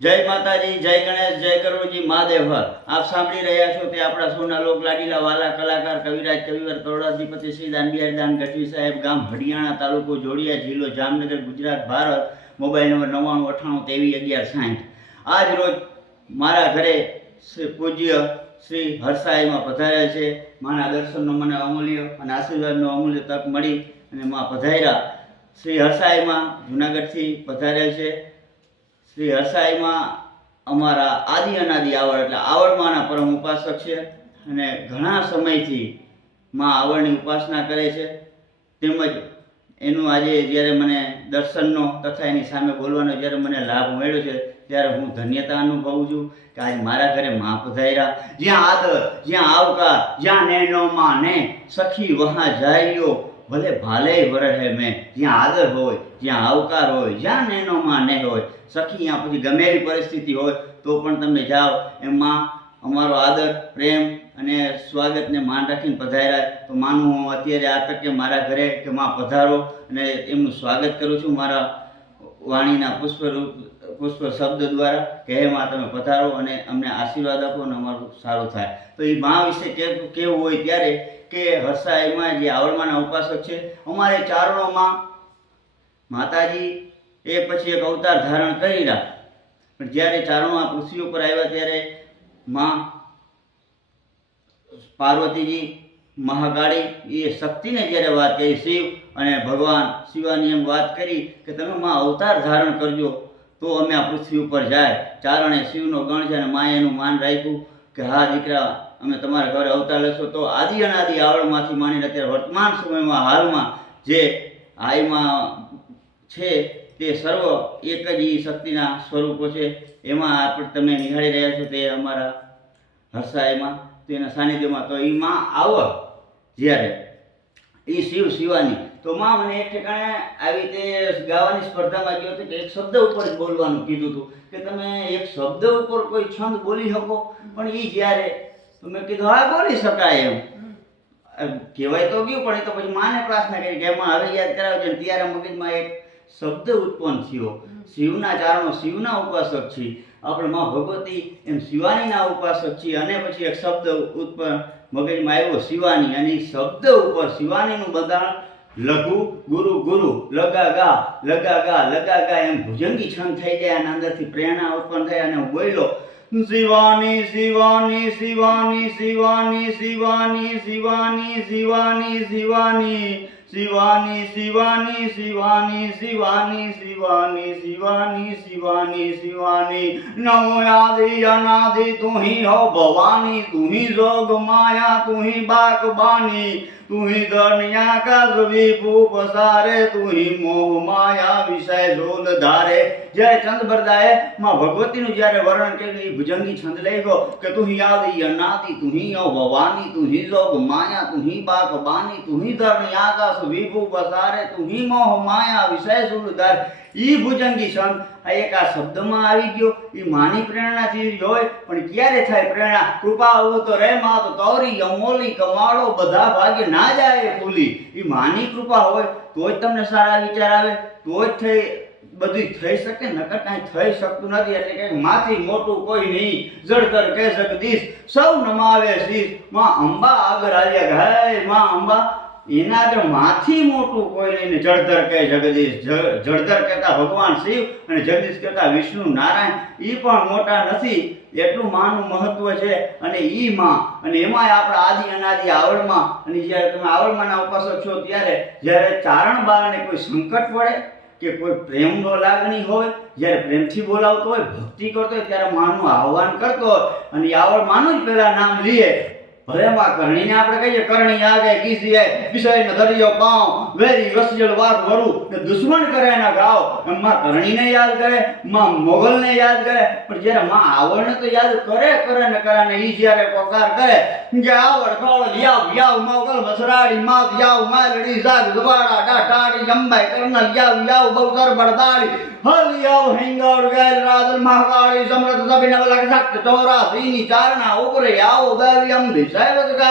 જય માતાજી, જય ગણેશ, જય કરોજી મહાદેવ, હર. આપ સાંભળી રહ્યા છો તે આપણા સોના લોક લાડીલા વાલા કલાકાર, કવિરાજ, કવિવર કરોડાધિપતિ શ્રી દાન ગઢવી સાહેબ, ગામ હરિયાણા તાલુકો જોડિયા જિલ્લો જામનગર, ગુજરાત, ભારત. મોબાઈલ નંબર નવ્વાણું, અઠ્ઠાણું, ત્રેવીસ, અગિયાર સાઠ આજ રોજ મારા ઘરે શ્રી પૂજ્ય શ્રી હરસાઈમાં પધાર્યા છે. માના દર્શનનો મને અમૂલ્ય અને આશીર્વાદનો અમૂલ્ય તક મળી અને માં પધાર્યા. શ્રી હરસાઈમાં જુનાગઢથી પધાર્યા છે. શ્રી હરસાઈમાં અમારા આદિ અનાદિ આવડ એટલે આવડમાંના પરમ ઉપાસક છે અને ઘણા સમયથી માં આવડની ઉપાસના કરે છે. તેમજ એનું આજે જ્યારે મને દર્શનનો તથા એની સામે બોલવાનો જ્યારે મને લાભ મળ્યો છે, ત્યારે હું ધન્યતા અનુભવું છું કે આજે મારા ઘરે મા પધાર્યા. જ્યાં આદર, જ્યાં આવકાર, જ્યાં નૈનોમાં ને સખી વહા જાયો ભલે ભાલે વરહે મેં, જ્યાં આદર હોય, જ્યાં આવકાર હોય, જ્યાં નેનો માં ને હોય, સખી ત્યાં પછી ગમે એવી પરિસ્થિતિ હોય, તો પણ તમે જાઓ, એમાં અમારો આદર, પ્રેમ અને સ્વાગતને માન રાખીને પધાર્યા. તો માનું હું અત્યારે આ તકે મારા ઘરે કે માં પધારો અને એમનું સ્વાગત કરું છું મારા વાણીના પુષ્પ રૂપ, પુષ્પ શબ્દ દ્વારા કે હે માં તમે પધારો અને અમને આશીર્વાદ આપો અને અમારું સારું થાય. તો એ મા વિશે કે- કેવું હોય ત્યારે કે હર્ષાઈમાં જે આવડમાના ઉપાસક છે, અમારે ચારણોમાં માતાજી એ પછી એક અવતાર ધારણ કરી રહ્યા પણ જ્યારે ચારણો આ પૃથ્વી ઉપર આવ્યા ત્યારે માં પાર્વતીજી મહાકાળી એ શક્તિને જ્યારે વાત કરી શિવ અને ભગવાન શિવાની એમ વાત કરી કે તમે માં અવતાર ધારણ કરજો, તો અમે આ પૃથ્વી ઉપર જાય. ચારણે શિવનો ગણ છે અને માએ એનું માન રાખ્યું. કે હા દીકરા, અમે તમારા ઘરે અવતાર લેશો તો આદિ અનાદિ આવડમાંથી માંડીને અત્યારે વર્તમાન સમયમાં હાલમાં જે આઈમાં છે તે સર્વ એક જ એ શક્તિના સ્વરૂપો છે. એમાં આપણે તમે નિહાળી રહ્યા છો તે અમારા હર્ષાયમાં, તેના સાનિધ્યમાં. તો એ માં આવો, જ્યારે એ શિવ શિવાની. તો માં મને એક ઠેકાણે આવી રીતે ગાવાની સ્પર્ધામાં ગયો હતો કે એક શબ્દ ઉપર જ બોલવાનું કીધું હતું. કે તમે એક શબ્દ ઉપર કોઈ છંદ બોલી શકો પણ એ જ્યારે તો મેં કીધું હા બોલી શકાય એમ. કહેવાય તો ગયું પણ એ તો પછી માને પ્રાર્થના કરી કે એમાં હવે યાદ કરાવજો ત્યારે મગજમાં એક શબ્દ ઉત્પન્ન થયો. શિવના ચારણો શિવના ઉપાસક છીએ. આપણે માં ભગવતી એમ શિવાનીના ઉપાસક છીએ. અને પછી એક શબ્દ ઉત્પન્ન મગજમાં આવ્યો, શિવાની. અને શબ્દ ઉપર શિવાનીનું બંધારણ લઘુ, ગુરુ ગુરુ લગા ગા લગા ગા લગા ગા એમ ભુજંગી છંદ થઈ જાય. અને અંદરથી પ્રેરણા ઉત્પન્ન થાય અને હું બોલ્યો શિવાની શિવાની શિવાની શિવાની શિવાની શિવાની શિવાની શિવાની શિવાની શિવાની શિવાની શિવાની શિવાની શિવાની શિવાની શિવાની નમો આદિ અનાદિ તું હી હો ભવાની તું હી જોગ માયા તું હી બાક બાની તું હી દનિયા કા વિભૂ પસારે તું હી મોહ માયા વિષય ઝોલ ધારે જય ચંદ બરદાએ માં ભગવતીનું જ્યારે વર્ણન કર્યું, એ ભુજંગી છંદ લઈ ગયો કે તું હી આદિ અનાદિ તું હી હો ભવાની તું હી જોગ માયા તું હી બાક બાની તું હી ધરણી આકાશ વિભૂ પસારે તું હી મોહ માયા વિષય ઝોલ ઈ ભુજંગી આ એક આ શબ્દમાં આવી ગયો. એ માની પ્રેરણાથી હોય, પણ ક્યારે થાય પ્રેરણા? કૃપા આવું તો રે માં તો તૌરી અમોલી કમાડો બધા ભાગ્ય ના જાય ફૂલી. એ માની કૃપા હોય તો જ તમને સારા વિચાર આવે તો જ થઈ, બધું થઈ શકે, નકર કાંઈ થઈ શકતું નથી, એટલે કે માથી મોટું કોઈ નહીં. જળકર કે જગદીશ, સૌ નમાવે શીશમાં અંબા આગળ આવ્યા ઘાયમાં અંબા એના આગળ માથી મોટું કોઈ નહીં. જળધર કહે જગદીશ જળધર કહેતા ભગવાન શિવ અને જગદીશ કહેતા વિષ્ણુ નારાયણ. એ પણ મોટા નથી, એટલું માનું મહત્વ છે. અને ઈ માં, અને એમાંય આપણા આદિ અનાદિ આવડમાં અને જ્યારે તમે આવડમાંના ઉપાસક છો ત્યારે જ્યારે ચારણ બાળને કોઈ સંકટ પડે કે કોઈ પ્રેમનો લાગણી હોય, જ્યારે પ્રેમથી બોલાવતો હોય, ભક્તિ કરતો હોય, ત્યારે માનું આહ્વાન કરતો હોય. અને એ આવડ માનું જ પહેલાં નામ લઈએ ભલે માં કરણીને આપણે કહીએ, કરણી આગે કીસીએ વિષયને દરિયો પાઉં, વેરી વસજળ વાત વરું, ને દુશ્મન કરે એના ગાવમાં કરણીને યાદ કરે, માં મોગલને યાદ કરે, પણ જ્યારે માં આવડને તો યાદ કરે કરે ને કરે ને ઈ જ્યારે પોકાર કરે કે આવડ ખોળ યાવ યાવ, મોગલ મસરાડી માત યાવ, માલડી જાગ દવાડા ડાટાડી લંબાઈ, કર્નલ, યાવ યાવ બવતર બરદાડી હલ, યાવ, હિંગોળ, ગેલ રાદલ મહાકાળી સમૃદ્ધ સભી નવલક શક્ત ચોરાસી ની ચારણા, ઉપરે, આવો દેવી અંબી జయ